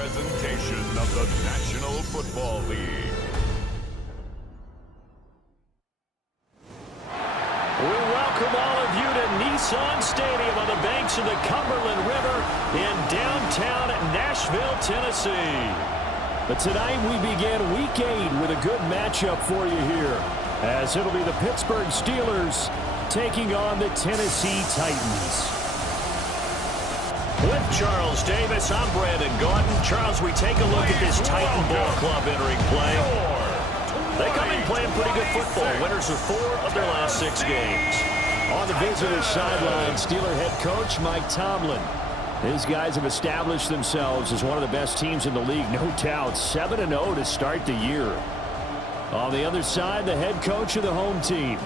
presentation of the National Football League. We welcome all of you to Nissan Stadium on the banks of the Cumberland River in downtown Nashville, Tennessee. But tonight we begin Week 8 with a good matchup for you here, as it'll be the Pittsburgh Steelers taking on the Tennessee Titans. With Charles Davis, I'm Brandon Gordon. Charles, we take a look at this Titan Ball Club entering play. They come in playing pretty good football. Winners of 4 of their last 6 games. On the visitor's sideline, Steeler head coach Mike Tomlin. These guys have established themselves as one of the best teams in the league, no doubt. 7-0 to start the year. On the other side, the head coach of the home team.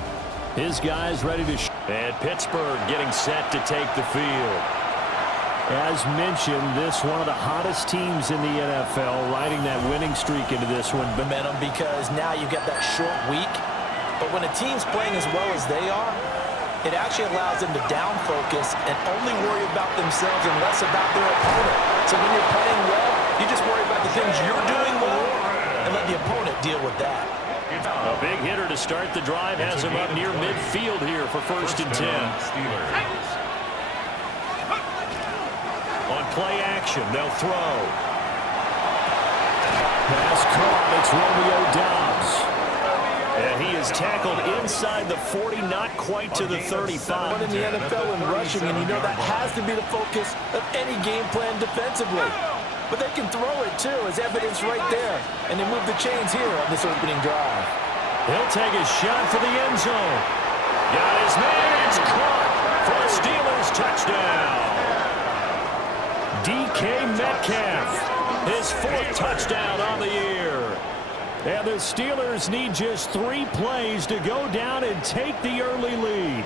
His guys ready to and Pittsburgh getting set to take the field. As mentioned, this one of the hottest teams in the NFL, riding that winning streak into this one. Momentum, because now you get that short week. But when a team's playing as well as they are, it actually allows them to down focus and only worry about themselves and less about their opponent. So when you're playing well, you just worry about the things you're doing well and let the opponent deal with that. A big hitter to start the drive has him up near midfield here for 1st and 10. On play action, they'll throw. Pass caught. It's Romeo Doubs. And he is tackled inside the 40, not quite to the 35. In the NFL in rushing, and you know that has to be the focus of any game plan defensively. But they can throw it, too, as evidence right there. And they move the chains here on this opening drive. He'll take a shot for the end zone. Got his man. It's caught for a Steelers touchdown. DK Metcalf, his 4th touchdown on the year. And the Steelers need just 3 plays to go down and take the early lead.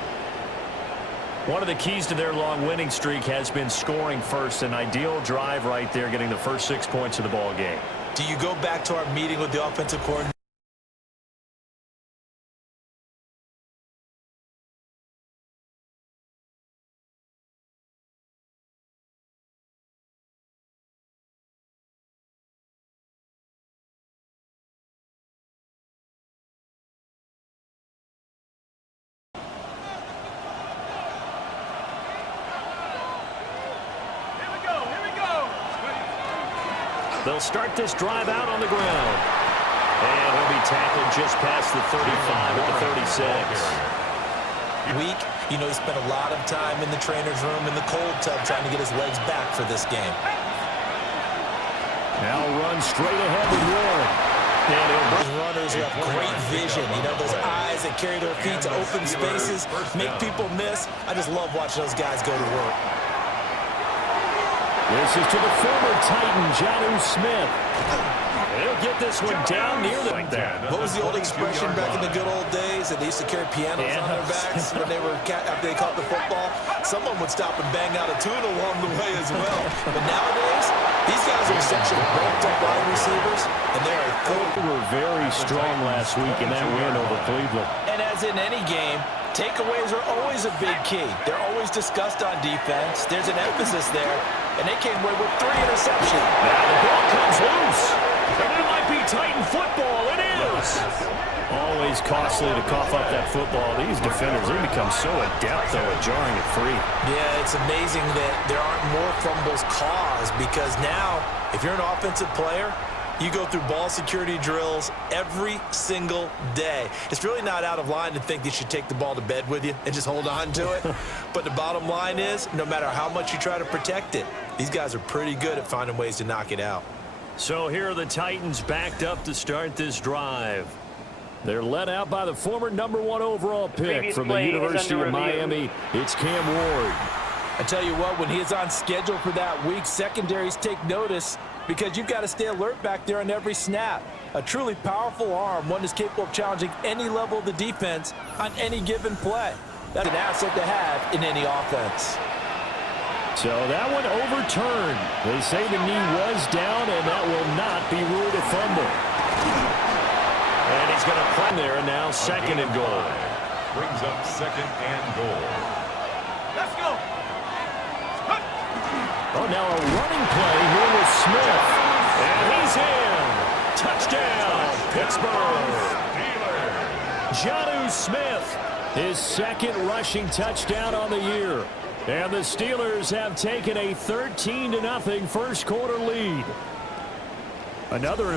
One of the keys to their long winning streak has been scoring first. An ideal drive right there, getting the first 6 points of the ball game. Do you go back to our meeting with the offensive coordinator? They'll start this drive out on the ground. And he'll be tackled just past the 35 at the 36. Weak. You know, he spent a lot of time in the trainer's room in the cold tub trying to get his legs back for this game. Now run straight ahead with Warren. Those runners who have great vision. You know, those eyes that carry their feet to open spaces, make people miss. I just love watching those guys go to work. This is to the former Titan, Jonno Smith. He'll get this one down near the like that. What was the old expression back in the good old days? That they used to carry pianos on their backs when they were after they caught the football. Someone would stop and bang out a tune along the way as well. But nowadays, these guys are essentially ramped up wide receivers, and they are They were very strong last week in that win over Cleveland. And as in any game, takeaways are always a big key. They're always discussed on defense. There's an emphasis there, and they came away with 3 interceptions. Now the ball comes loose, and it might be Titan football. It is. Always costly to cough up that football. These defenders, they become so adept, though, at jarring it free. Yeah, it's amazing that there aren't more fumbles caused, because now, if you're an offensive player, you go through ball security drills every single day. It's really not out of line to think you should take the ball to bed with you and just hold on to it. But the bottom line is, no matter how much you try to protect it, these guys are pretty good at finding ways to knock it out. So here are the Titans backed up to start this drive. They're led out by the former #1 overall pick from the University of Miami. It's Cam Ward. I tell you what, when he is on schedule for that week, secondaries take notice, because you've got to stay alert back there on every snap. A truly powerful arm, one that's capable of challenging any level of the defense on any given play. That's an asset to have in any offense. So that one overturned. They say the knee was down, and that will not be ruled a fumble. And he's going to play there, and now 2nd and goal. Brings up 2nd and goal. Let's go. Oh, now a running play here with Smith. And he's in. Touchdown, Pittsburgh. Jonno Smith, his second rushing touchdown on the year. And the Steelers have taken a 13-0 first quarter lead. Another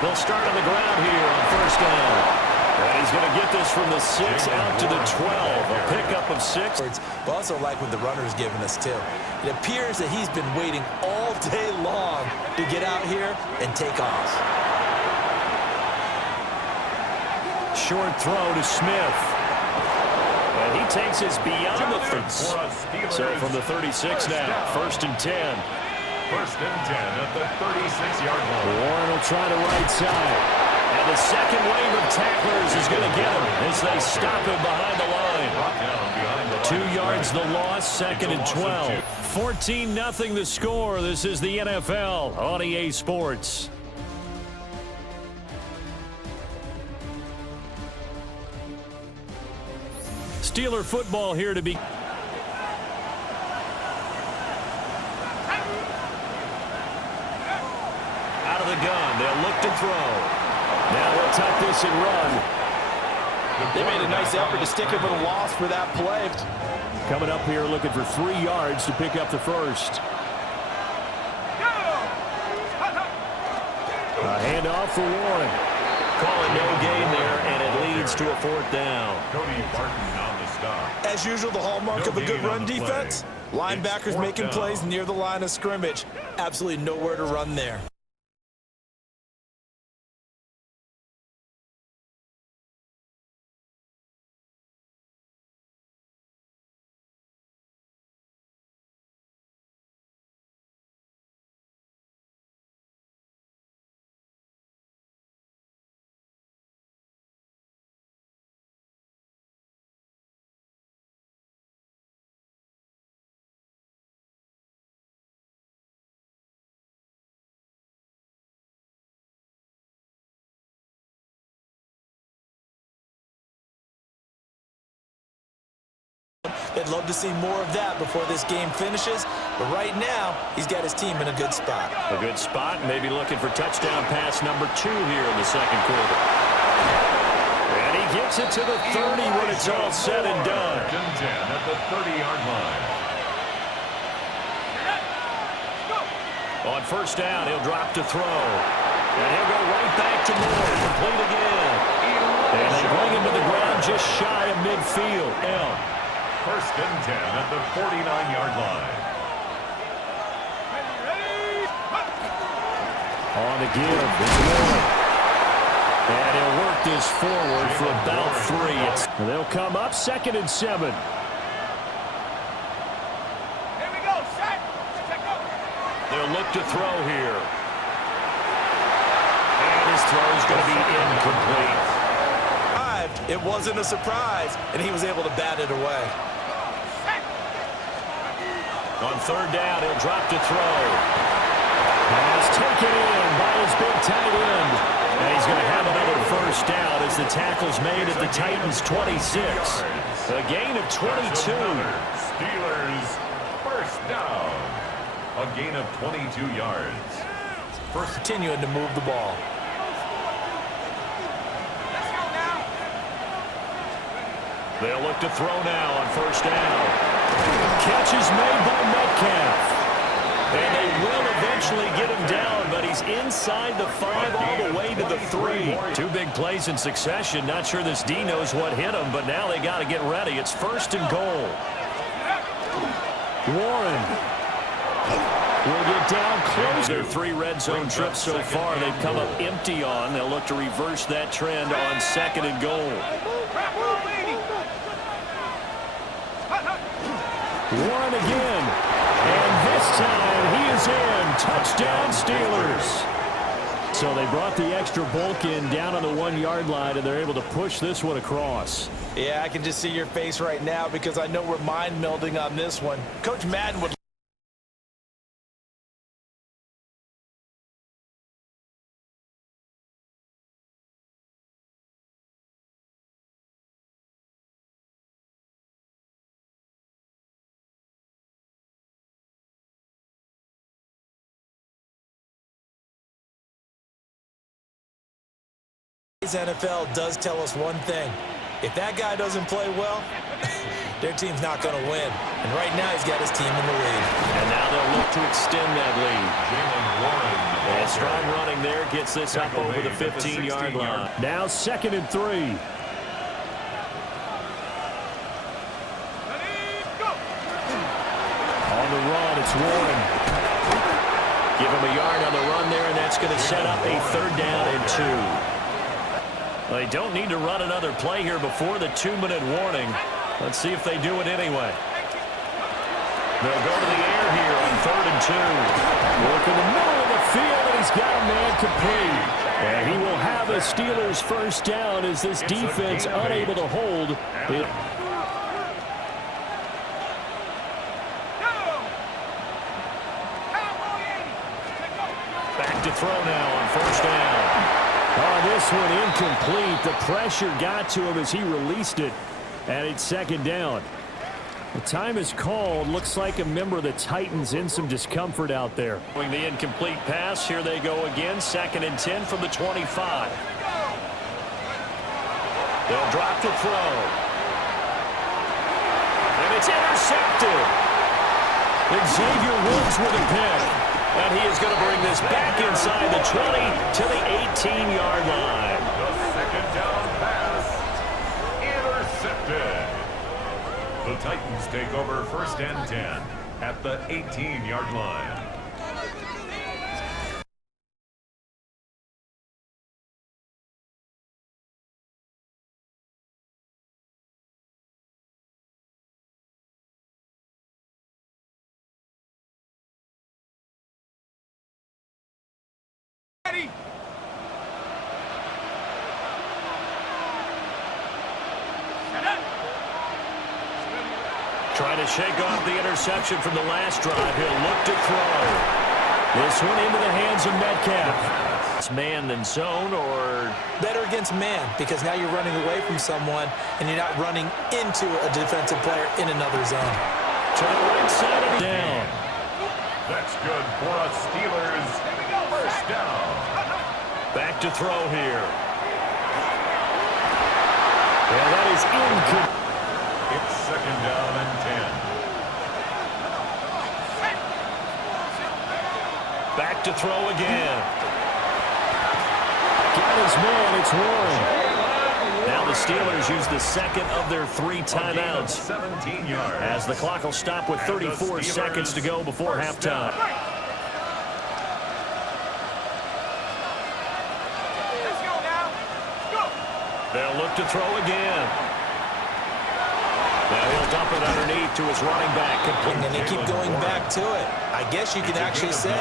They'll start on the ground here on first down. And he's going to get this from the 6 out to the 12. A pickup of 6. But also like what the runner's giving us, too. It appears that he's been waiting all day long to get out here and take off. Short throw to Smith. And he takes us beyond the fence. So from the 36 now, 1st and 10. 1st and 10 at the 36-yard line. Warren will try the right side. And the second wave of tacklers is going to get him as they stop him behind the line. 2 yards the loss, 2nd and 12. 14-0 the score. This is the NFL on EA Sports. Steeler football here to be. Out of the gun, they'll look to throw. Now they'll tuck this and run. They made a nice effort to stick it with a loss for that play. Coming up here looking for 3 yards to pick up the first. A handoff for Warren. Calling no gain there, and it leads to a 4th down. Cody Barton on the stop. As usual, the hallmark of a good run defense, linebackers making plays near the line of scrimmage. Absolutely nowhere to run there. They'd love to see more of that before this game finishes, but right now, he's got his team in a good spot. A good spot, maybe looking for touchdown pass number 2 here in the second quarter. And he gets it to the 30 when it's all said and done. 10 at the 30-yard line. On first down, he'll drop to throw. And he'll go right back to Moore, complete again. And they bring him to the ground just shy of midfield. 1st and 10 at the 49-yard line. On the give, it's Warren. And he'll work this forward for about 3. They'll come up 2nd and 7. Here we go, set. They'll look to throw here. And his throw is going to be incomplete. It wasn't a surprise, and he was able to bat it away. On 3rd down, he'll drop to throw. Pass taken in by his big tight end. And he's going to have another first down as the tackle's made at the Titans' 26. A gain of 22. Steelers first down. A gain of 22 yards. Continuing to move the ball. They'll look to throw now on first down. Catch is made by Metcalf. And they will eventually get him down, but he's inside the 5 all the way to the 3. 2 big plays in succession. Not sure this D knows what hit him, but now they got to get ready. It's 1st and goal. Warren. will get down close. Their 3 red zone trips so far, they've come up empty on. They'll look to reverse that trend on 2nd and goal. Warren again. And this time he is in. Touchdown Steelers. So they brought the extra bulk in down on the 1-yard line, and they're able to push this one across. Yeah, I can just see your face right now because I know we're mind melding on this one. Coach Madden would. NFL does tell us one thing. If that guy doesn't play well, their team's not going to win. And right now he's got his team in the lead. And now they'll look to extend that lead. And strong running there gets this up over the 15-yard line. Now 2nd and 3. On the run, it's Warren. Give him a yard on the run there, and that's going to set up a 3rd down and 2. They don't need to run another play here before the 2-minute warning. Let's see if they do it anyway. They'll go to the air here on 3rd and 2. Work in the middle of the field, and he's got a man complete. And he will have a Steelers 1st down as this defense unable to hold it. Back to throw now on 1st down. Oh, this one incomplete. The pressure got to him as he released it, and it's 2nd down. The time is called. Looks like a member of the Titans in some discomfort out there. The incomplete pass. Here they go again. 2nd and 10 from the 25. They'll drop to throw. And it's intercepted. Xavier Woods with a pick. And he is going to bring this back inside the 20 to the 18-yard line. The 2nd down pass intercepted. The Titans take over 1st and 10 at the 18-yard line. Trying to shake off the interception from the last drive. He'll look to throw. This one into the hands of Metcalf. It's man than zone, or better against man, because now you're running away from someone and you're not running into a defensive player in another zone. To the right side of down. That's good for a Steelers 1st down. Back to throw here. Yeah, that is incomplete. It's 2nd down and 10. Back to throw again. Got his man, it's Warren. Now the Steelers use the 2nd of their 3 timeouts. 17 yards. As the clock will stop with 34 seconds to go before halftime. Let's go now. Go. They'll look to throw again. Now he'll dump it underneath to his running back. And then they keep going back to it. I guess you can actually say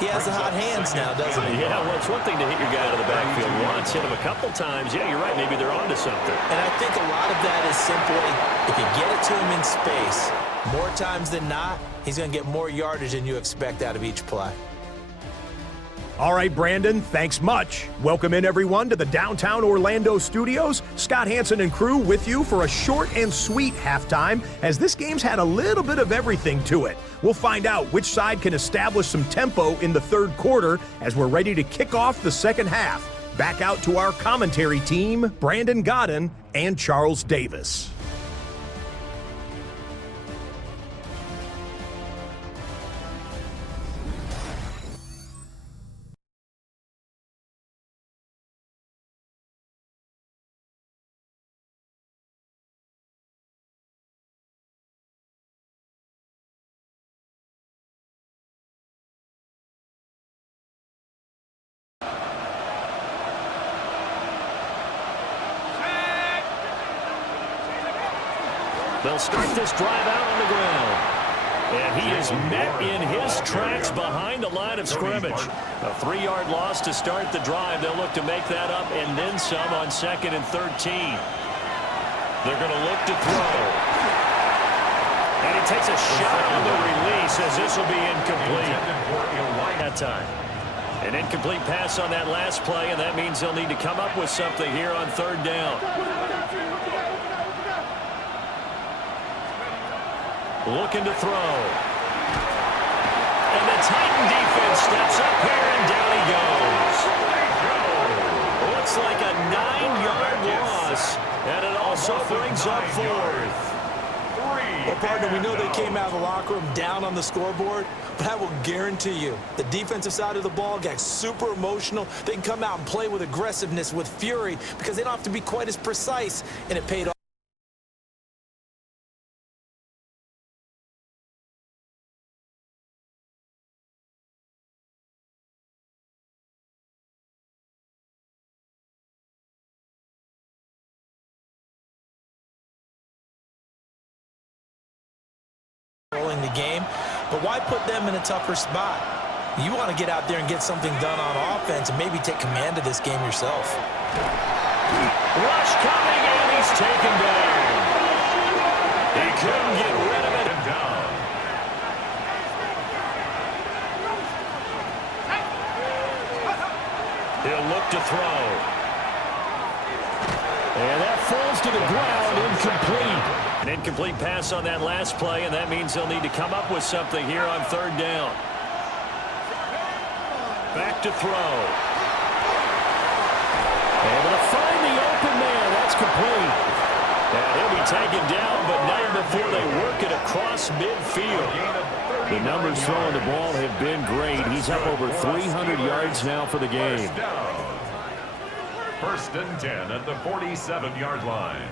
he has the hot hands now, doesn't he? Yeah, well, it's one thing to hit your guy out of the backfield once, hit him a couple times. Yeah, you're right. Maybe they're onto something. And I think a lot of that is simply, if you get it to him in space, more times than not, he's going to get more yardage than you expect out of each play. All right, Brandon, thanks much. Welcome in, everyone, to the downtown Orlando studios. Scott Hansen and crew with you for a short and sweet halftime, as this game's had a little bit of everything to it. We'll find out which side can establish some tempo in the 3rd quarter as we're ready to kick off the 2nd half. Back out to our commentary team, Brandon Godden and Charles Davis. They'll start this drive out on the ground. And he is met in his tracks behind the line of scrimmage. A 3-yard loss to start the drive. They'll look to make that up and then some on 2nd and 13. They're going to look to throw. And he takes a shot on the release as this will be incomplete. That time. An incomplete pass on that last play, and that means they'll need to come up with something here on 3rd down. Looking to throw. And the Titan defense steps up here, and down he goes. Looks like a 9-yard loss, and it also brings up 4th. Well, partner, we know they came out of the locker room down on the scoreboard, but I will guarantee you the defensive side of the ball got super emotional. They can come out and play with aggressiveness, with fury, because they don't have to be quite as precise, and it paid off. The game, but why put them in a tougher spot? You want to get out there and get something done on offense and maybe take command of this game yourself. Rush coming, and he's taken down. He couldn't get rid of it. Down. He'll look to throw. And that falls to the ground, incomplete. An incomplete pass on that last play, and that means they'll need to come up with something here on 3rd down. Back to throw. Able to find the open man. That's complete. And he'll be taken down, but not before they work it across midfield. The numbers throwing the ball have been great. He's up over 300 yards now for the game. 1st and 10 at the 47-yard line.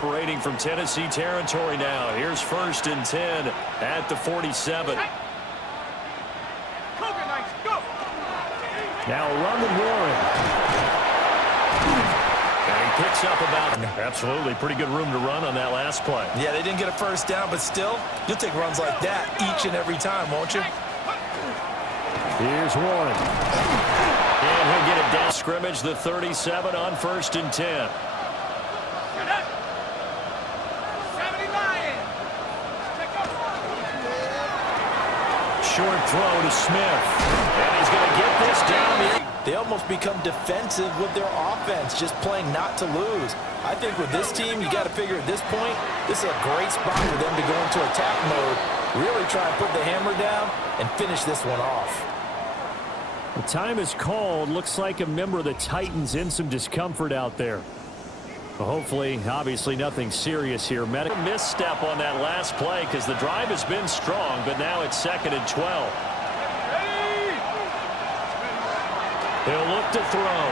Operating from Tennessee territory now. Here's 1st and 10 at the 47. Now run with Warren. And he picks up about absolutely pretty good room to run on that last play. Yeah, they didn't get a 1st down, but still, you'll take runs like that each and every time, won't you? Here's Warren. And he'll get it down scrimmage, the 37 on 1st and 10. Short throw to Smith. And he's going to get this down here. They almost become defensive with their offense, just playing not to lose. I think with this team, you got to figure at this point, this is a great spot for them to go into attack mode, really try and put the hammer down and finish this one off. The time is called. Looks like a member of the Titans in some discomfort out there. Well, hopefully, obviously nothing serious here. Misstep on that last play because the drive has been strong, but now it's 2nd and 12. He'll look to throw.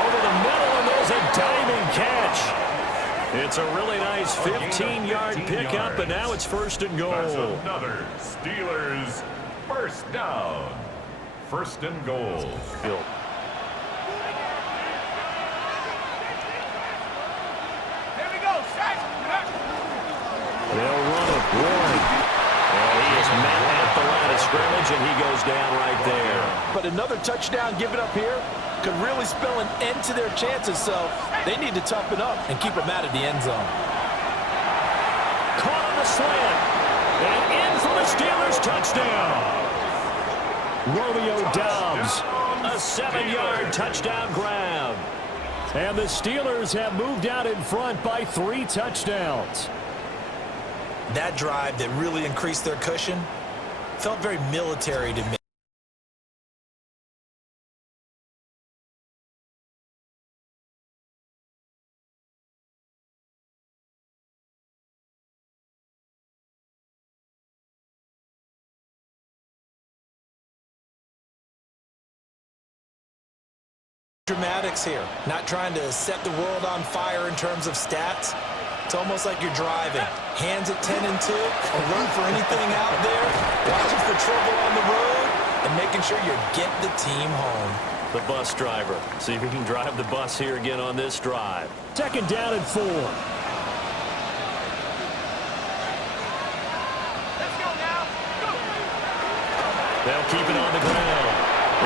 Over the middle, and there's a diving catch. It's a really nice 15-yard pickup, and now it's 1st and goal. That's another Steelers 1st down. 1st and goal. They'll run it. Warren. And he is met at the line of scrimmage, and he goes down right there. But another touchdown given up here could really spell an end to their chances, so they need to toughen up and keep them out of the end zone. Caught on the slant. And in for the Steelers touchdown. Romeo Doubs. A 7-yard touchdown grab. And the Steelers have moved out in front by 3 touchdowns. That drive that really increased their cushion felt very military to me. Dramatics here, not trying to set the world on fire in terms of stats. It's almost like you're driving. Hands at 10 and 2, alert for anything out there, watching for trouble on the road, and making sure you get the team home. the bus driver. See if he can drive the bus here again on this drive. 2nd down and 4. Let's go now. Go. They'll keep it on the ground.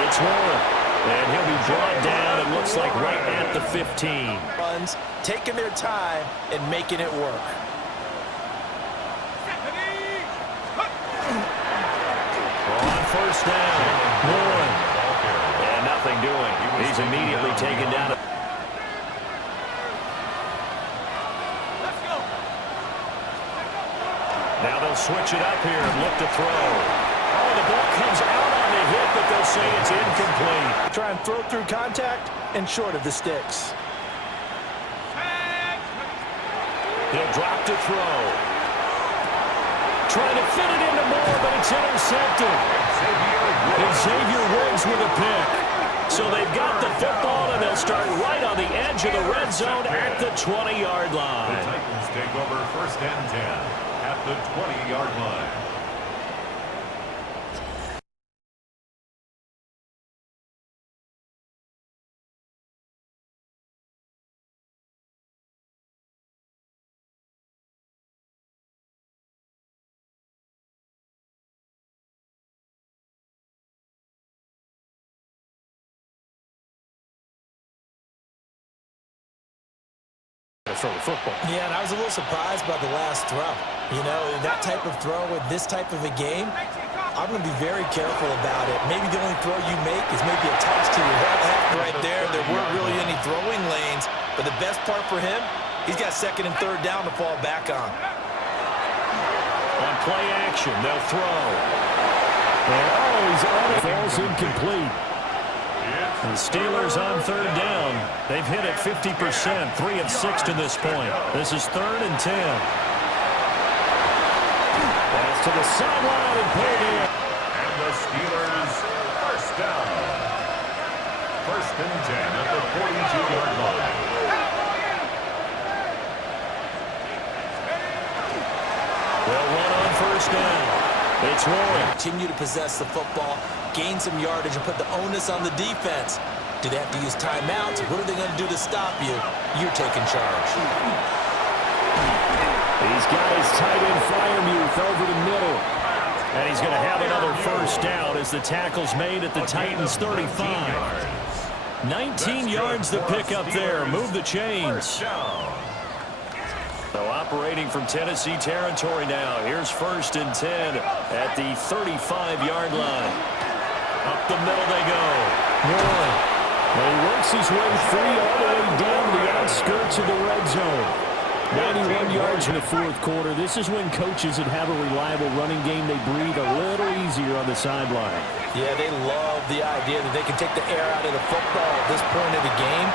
It's Warren. And he'll be brought down, it looks like, right at the 15. Runs, taking their time and making it work. On 1st down, Warren. And nothing doing. He's immediately taken down. Let's go. Now they'll switch it up here and look to throw. Oh, the ball comes out on the hit, but they'll say it's incomplete. Try and throw through contact and short of the sticks. He'll drop to throw. Trying to fit it into Moore, but it's intercepted. And Xavier Woods with a pick. So they've got the football, and they'll start right on the edge of the red zone at the 20-yard The line. Titans take over 1st and 10 at the 20-yard line. Throw the football. Yeah, and I was a little surprised by the last throw. You know, that type of throw with this type of a game, I'm going to be very careful about it. Maybe the only throw you make is maybe a toss to your left right there. There weren't really any throwing lanes, but the best part for him, he's got 2nd and 3rd down to fall back on. On play action, they'll throw. And he's on it. Falls incomplete. The Steelers on 3rd down. They've hit it 50%, 3 of 6 to this point. This is 3rd and 10. Pass to the sideline and pulled in. And the Steelers 1st down. 1st and 10 at the 42-yard line. They'll run on 1st down. It's Warren. Continue to possess the football, gain some yardage, and put the onus on the defense. Do they have to use timeouts? What are they going to do to stop you? You're taking charge. He's got his tight end Fryermuth over the middle. And he's going to have another 1st down as the tackle's made at the Titans' 35. 19 yards to pick up there. Move the chains. So operating from Tennessee territory now. Here's 1st and 10 at the 35-yard line. Up the middle they go. Warren. Well, he works his way free all the way down to the outskirts of the red zone. 91 yards in the 4th quarter. This is when coaches that have a reliable running game, they breathe a little easier on the sideline. Yeah, they love the idea that they can take the air out of the football at this point of the game.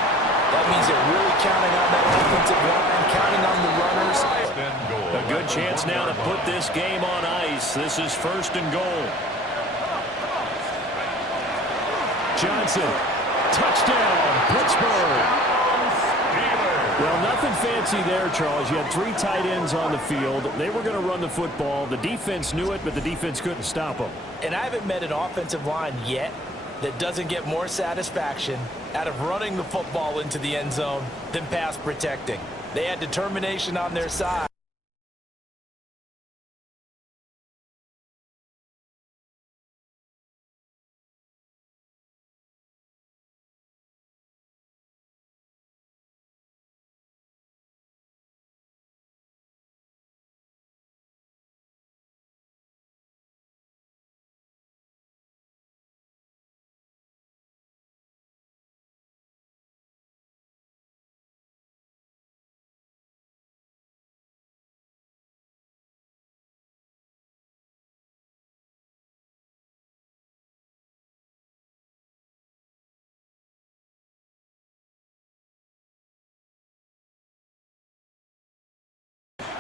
That means they're really counting on that offensive line, counting on the runners. A good chance now to put this game on ice. This is 1st and goal. Johnson. Touchdown, Pittsburgh. Well, nothing fancy there, Charles. You had 3 tight ends on the field. They were going to run the football. The defense knew it, but the defense couldn't stop them. And I haven't met an offensive line yet that doesn't get more satisfaction out of running the football into the end zone than pass protecting. They had determination on their side.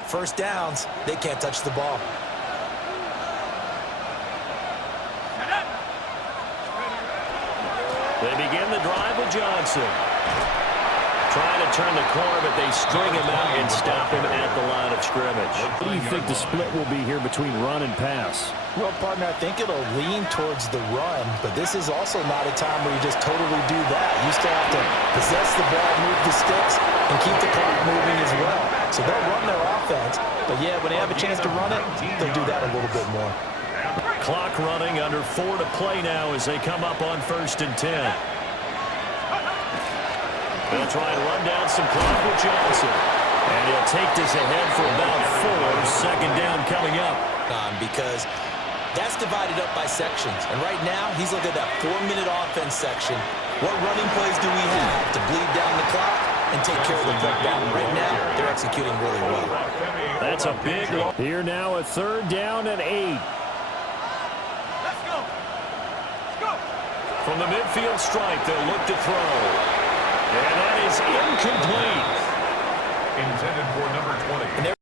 First downs, they can't touch the ball. They begin the drive with Johnson. Trying to turn the corner, but they string him out and stop him at the line of scrimmage. What do you think the split will be here between run and pass? Well, partner, I think it'll lean towards the run, but this is also not a time where you just totally do that. You still have to possess the ball, move the sticks, and keep the clock moving as well. So they'll run their offense, but yeah, when they have a chance to run it, they'll do that a little bit more. Clock running, under 4 to play now as they come up on 1st and 10. They'll try and run down some clock with Johnson. And he'll take this ahead for about 4. 2nd down coming up. Because that's divided up by sections. And right now, he's looking at that 4-minute offense section. What running plays do we have to bleed down the clock and take care of the football? And right now, they're executing really well. That's a big look. Here now, a 3rd down and 8. Let's go. Let's go. From the midfield stripe, they'll look to throw. And that is incomplete. Intended for number 20.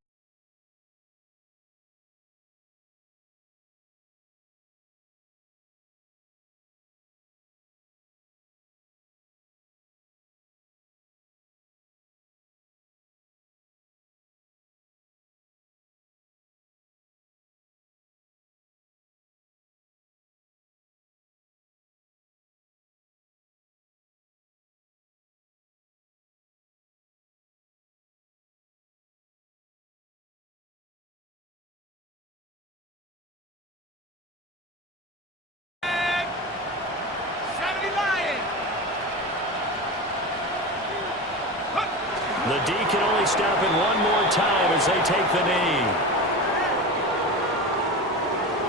The D can only stop it one more time as they take the knee.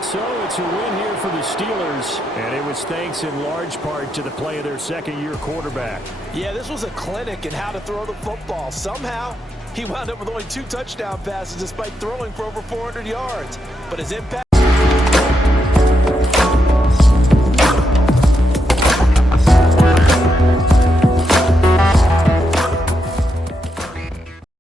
So it's a win here for the Steelers, and it was thanks in large part to the play of their second-year quarterback. Yeah, this was a clinic in how to throw the football. Somehow, he wound up with only 2 touchdown passes despite throwing for over 400 yards. But his impact